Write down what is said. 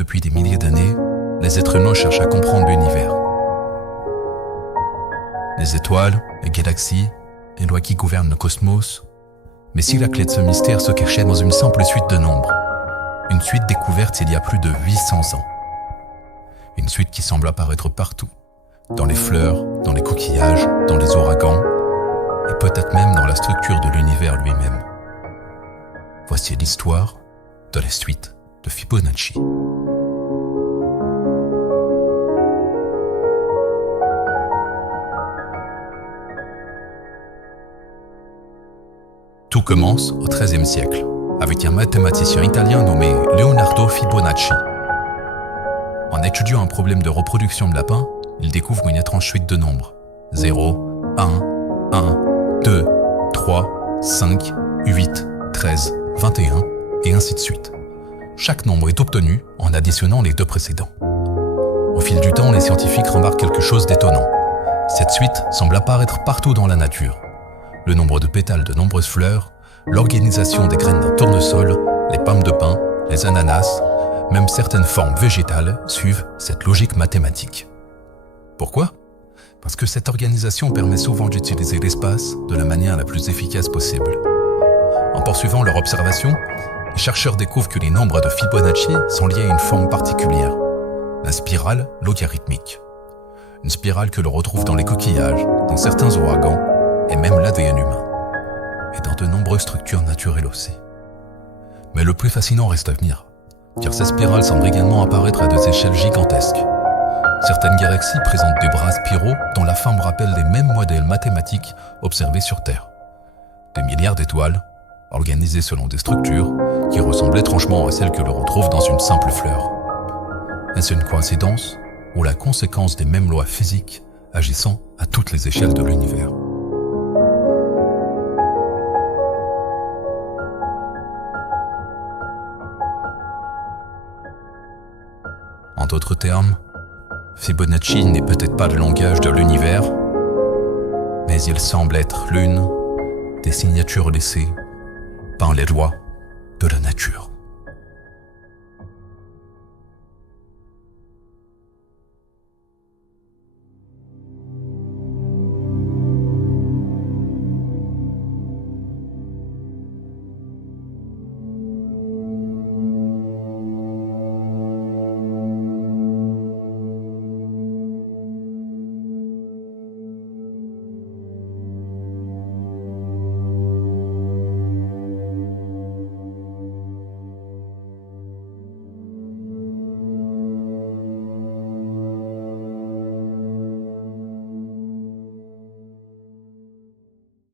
Depuis des milliers d'années, les êtres humains cherchent à comprendre l'univers. Les étoiles, les galaxies, les lois qui gouvernent le cosmos. Mais si la clé de ce mystère se cachait dans une simple suite de nombres, une suite découverte il y a plus de 800 ans. Une suite qui semble apparaître partout, dans les fleurs, dans les coquillages, dans les ouragans, et peut-être même dans la structure de l'univers lui-même. Voici l'histoire de la suite de Fibonacci. Tout commence au XIIIe siècle, avec un mathématicien italien nommé Leonardo Fibonacci. En étudiant un problème de reproduction de lapins, il découvre une étrange suite de nombres. 0, 1, 2, 3, 5, 8, 13, 21, et ainsi de suite. Chaque nombre est obtenu en additionnant les deux précédents. Au fil du temps, les scientifiques remarquent quelque chose d'étonnant. Cette suite semble apparaître partout dans la nature. Le nombre de pétales de nombreuses fleurs, l'organisation des graines d'un tournesol, les pommes de pin, les ananas, même certaines formes végétales suivent cette logique mathématique. Pourquoi ? Parce que cette organisation permet souvent d'utiliser l'espace de la manière la plus efficace possible. En poursuivant leur observation, les chercheurs découvrent que les nombres de Fibonacci sont liés à une forme particulière, la spirale logarithmique. Une spirale que l'on retrouve dans les coquillages, dans certains ouragans, et même l'ADN humain, et dans de nombreuses structures naturelles aussi. Mais le plus fascinant reste à venir, car ces spirales semblent également apparaître à des échelles gigantesques. Certaines galaxies présentent des bras spiraux dont la forme rappelle les mêmes modèles mathématiques observés sur Terre. Des milliards d'étoiles, organisées selon des structures qui ressemblent étrangement à celles que l'on retrouve dans une simple fleur. Est-ce une coïncidence ou la conséquence des mêmes lois physiques agissant à toutes les échelles de l'univers ? En d'autres termes, Fibonacci n'est peut-être pas le langage de l'univers, mais il semble être l'une des signatures laissées par les lois de la nature.